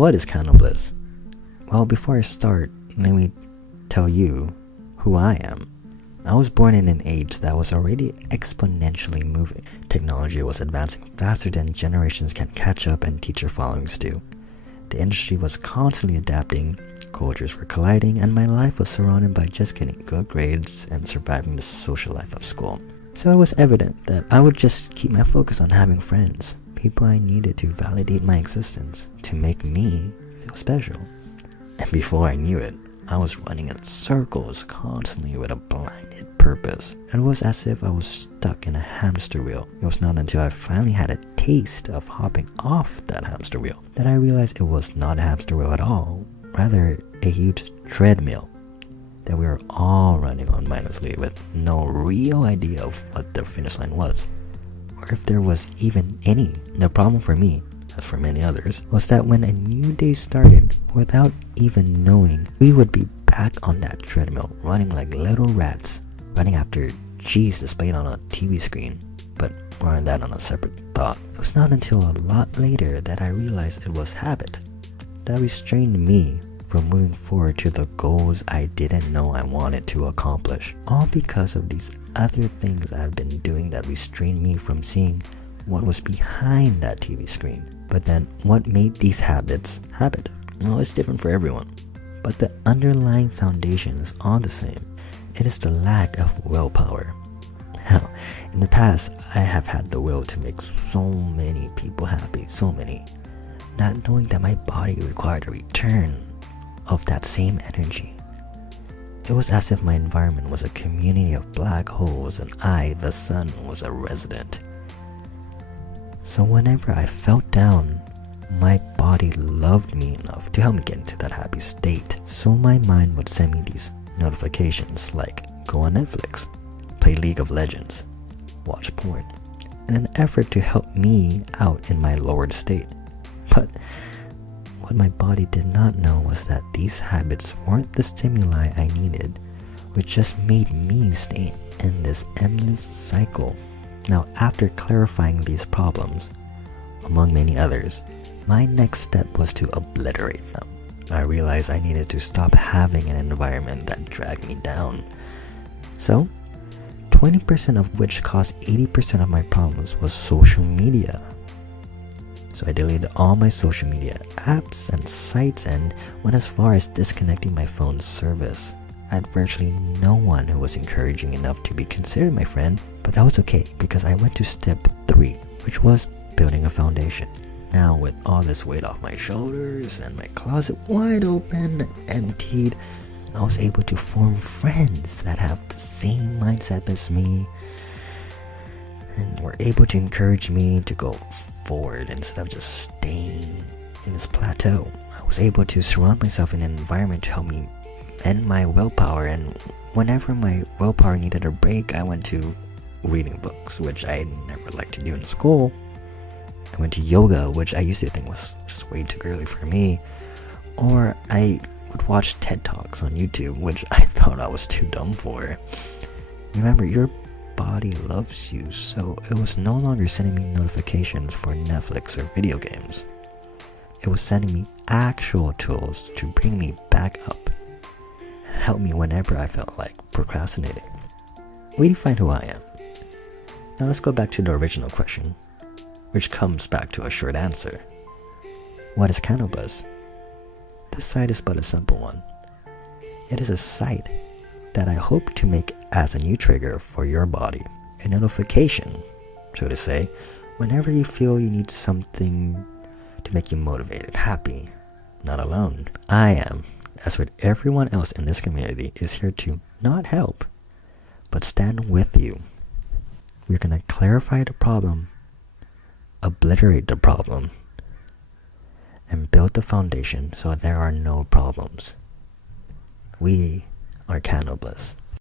what is Bliss? Well, before I start, let me tell you who I am. I was born in an age that was already exponentially moving. Technology was advancing faster than generations can catch up and teacher followings do. The industry was constantly adapting, cultures were colliding, and my life was surrounded by just getting good grades and surviving the social life of school. So it was evident that I would just keep my focus on having friends, people I needed to validate my existence, to make me feel special. And before I knew it, I was running in circles constantly with a blinded purpose. It was as if I was stuck in a hamster wheel. It was not until I finally had a taste of hopping off that hamster wheel that I realized it was not a hamster wheel at all, rather a huge treadmill that we were all running on mindlessly with no real idea of what the finish line was, or if there was even any. The problem for me, as for many others, was that when a new day started, without even knowing, we would be back on that treadmill, running like little rats, running after cheese displayed on a TV screen. But more on that on a separate thought. It was not until a lot later that I realized it was habit that restrained me from moving forward to the goals I didn't know I wanted to accomplish. All because of these other things I've been doing that restrained me from seeing what was behind that TV screen. But then, what made these habits habit? Well, it's different for everyone, but the underlying foundation is all the same. It is the lack of willpower. Hell, in the past, I have had the will to make so many people happy, so many, not knowing that my body required a return of that same energy. It was as if my environment was a community of black holes and I, the sun, was a resident. So whenever I felt down, my body loved me enough to help me get into that happy state. So my mind would send me these notifications like go on Netflix, play League of Legends, watch porn, in an effort to help me out in my lowered state. But what my body did not know was that these habits weren't the stimuli I needed, which just made me stay in this endless cycle. Now, after clarifying these problems, among many others, my next step was to obliterate them. I realized I needed to stop having an environment that dragged me down. So, 20% of which caused 80% of my problems was social media. So I deleted all my social media apps and sites and went as far as disconnecting my phone service. I had virtually no one who was encouraging enough to be considered my friend, but that was okay because I went to step 3, which was building a foundation. Now, with all this weight off my shoulders and my closet wide open, emptied, I was able to form friends that have the same mindset as me and were able to encourage me to go forward instead of just staying in this plateau. I was able to surround myself in an environment to help me mend my willpower, and whenever my willpower needed a break, I went to reading books, which I never liked to do in school. I went to yoga, which I used to think was just way too girly for me, or I would watch TED Talks on YouTube, which I thought I was too dumb for. Remember, your body loves you, so it was no longer sending me notifications for Netflix or video games. It was sending me actual tools to bring me back up and help me whenever I felt like procrastinating. We define who I am. Now let's go back to the original question, which comes back to a short answer. What is Bliss? This site is but a simple one. It is a site that I hope to make as a new trigger for your body. A notification, so to say, whenever you feel you need something to make you motivated, happy, not alone. I am, as with everyone else in this community, is here to not help, but stand with you. We're going to clarify the problem, obliterate the problem, and build the foundation so there are no problems. We are Bliss.